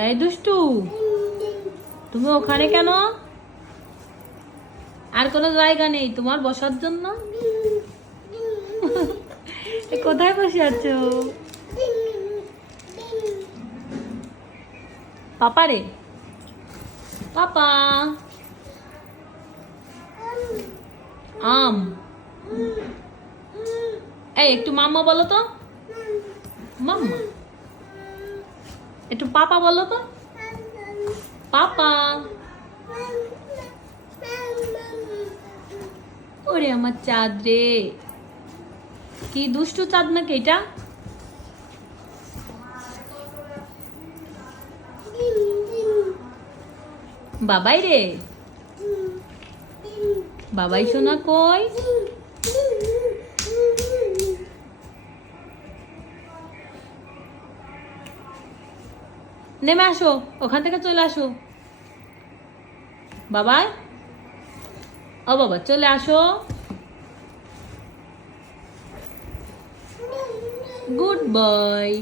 এই দুষ্টু, তুমি ওখানে কেন? আর কোনো জায়গা নেই তোমার বসার জন্য? কোথায় বসে আছো? পাপা রে, পাপা। আম। এই একটু মাম্মা বলো তো। মাম্মা। একটু পাপা বলো তো। পাপা। ওরে আমার চাঁদ রে, কি দুষ্টু চাঁদ নাকি এটা? বাবাই রে, বাবাই সোনা কই? নেমে আসো, ওখান থেকে চলে আসো বাবাই। ও বাবা চলে আসো। Good boy.